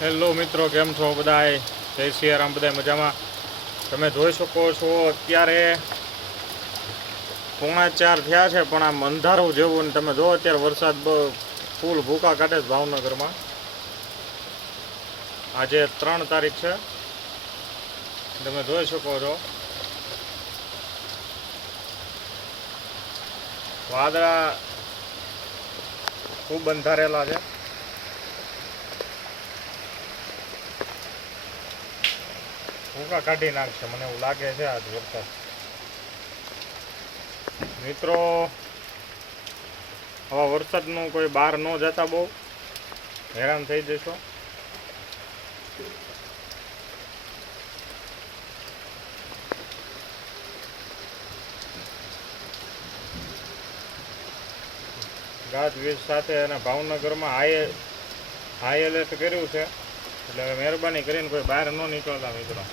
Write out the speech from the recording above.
Hello મિત્રો, કેમ છો બધાય? જય સિયારામ, બધાય મજામાં? તમે જોઈ શકો છો અત્યારે 3:45 થયા છે, પણ આમ અંધારું જેવું. ને તમે જો અત્યારે વરસાદ ફૂલ ભૂકા કાઢે છે ભાવનગરમાં. આજે 3 તારીખ છે, તમે જોઈ શકો છો વાદળા ખૂબ અંધારેલા છે. ભૂકા કાઢી નાખશે મને એવું લાગે છે આજ વરસાદ. મિત્રો, આવા વરસાદનું કોઈ બહાર ન જતા, બહુ હેરાન થઈ જશો. ગાજવીજ સાથે અને ભાવનગરમાં હાઈ એલર્ટ કર્યું છે, એટલે મહેરબાની કરીને કોઈ બહાર ન નીકળતા મિત્રો.